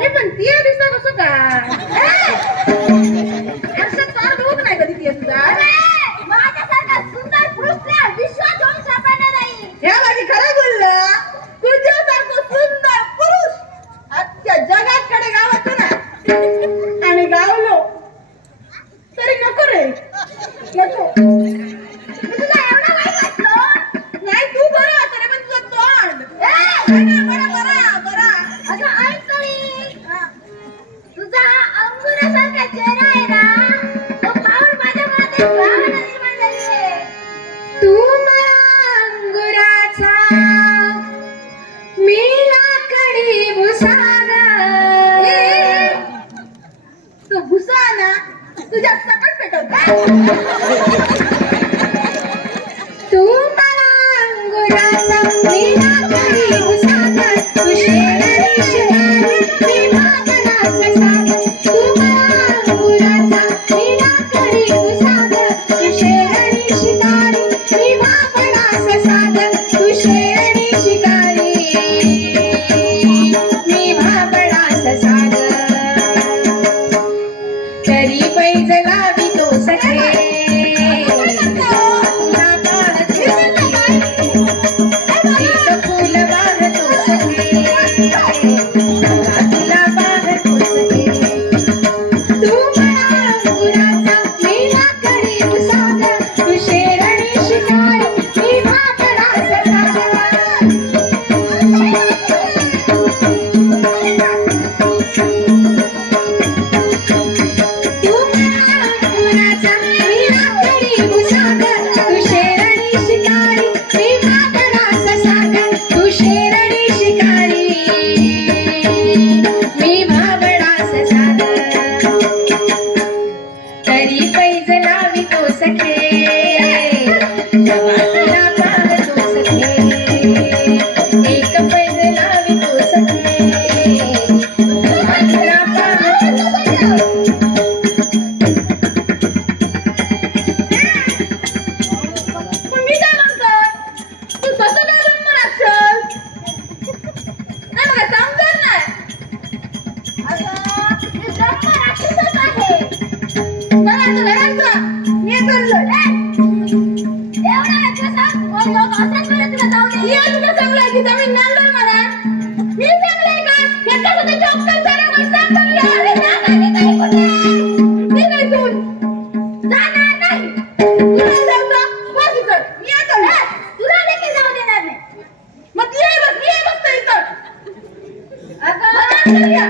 हे पण ती दिसता कसं काय वर्षात फार दूध नाही कधी ती तुझा माझ्यासारखा सुंदर पुरुष विश्वास होऊन सापडणार नाही. ह्या माझी खरं बोललं तुझ्यासारखं सुंदर पुरुष आजच्या जगात कडे गावात ना आणि गावलो तरी नको रे नको. तुला एवढं वाईट वाटलं? नाही तू बरं आता रे पण तुझं तोंड बरा बरा बरा अगं ऐक तरी, तुझा अंगुरासारखा चेहरा आहे ना, तो पाहून माझ्या मनात एक भावना निर्माण झाली आहे. तू मला अंगुराचा मी लाकडी भुसागा. तो भुसा ना तुझ्या सकट पेटवतो. तू मला अंगुराचा मी लाकडी भुसागा. तू शेणारी शिवारी मी मागणाचा सागर. तू मला अंगुराचा मी लाकडी भुसागा. तू शेणारी शिकारी मी मागणाचा सागर. तू शेणारी शिकारी मी मागणाचा सागर. तरी पैज लावी तो सखे तुला पाहत एक फुल वाहतो सखे तुला पाहतो सखे. तू मला अंगुराचा मी लाकडी भुसागा. तू शेरणी शिकारी मी माकडाचा सागर. तू मला अंगुराचा मी लाकडी भुसागा. तू शेरणी शिकारी मी माकडाचा सागर. तू शेरणी शिकारी मी माकडाचा सागर. तरी पैज लावितो सखे जेव्हा तुला पाहतो सखे. एक पैज लावितो सखे जेव्हा तुला पाहतो सखे. पण मी काय म्हणतो तू स्वतः काय जन्म राखशील नाही मला समजत नाही. अगं, मी जन्म राक्षसच आहे. घराचं घराचं मी चाललोय. एवढा राक्षसात कोण लोक असंच बरं तुला जाऊ दे. ये तुला चांगलं आहे की जमीन नांदून मला मी चांगलं आहे का ह्याच्या स्वतःची अक्कल साऱ्या माणसात चांगली आहे. नागाने काही कुठे मी नाही सून जाणार नाही. तुला जायचं बस इथं मी येतो तुला देखील जाऊ देणार नाही. मग ती आहे बस मी आहे बसतो इथं. अगं, मग या.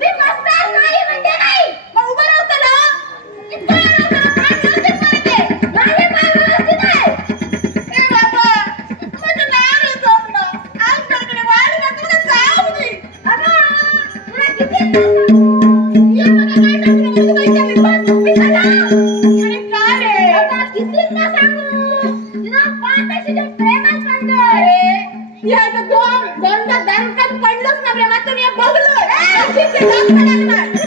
मी बसणार नाही म्हणजे नाही. मग उभं राहतं ना इतकं वेळ होतं, पाय व्यवस्थित पडते. माझे पाय व्यवस्थित आहे. ए बाबा माझं नाव आहे स्वप्न आमच्याकडे वाढ का तुला जाऊ दे. अगं, तुला किती त्रास ये मला काय सांगू नको तू काही चालेल बस मी चला. अरे काय रे अगं, कितींदा सांगू? तुला पाहताशी ते प्रेमात पडलं. अरे या तर दोनदा दणकन पडलोच ना प्रेमात तर मी बघलोय. किती दाखवणार नाही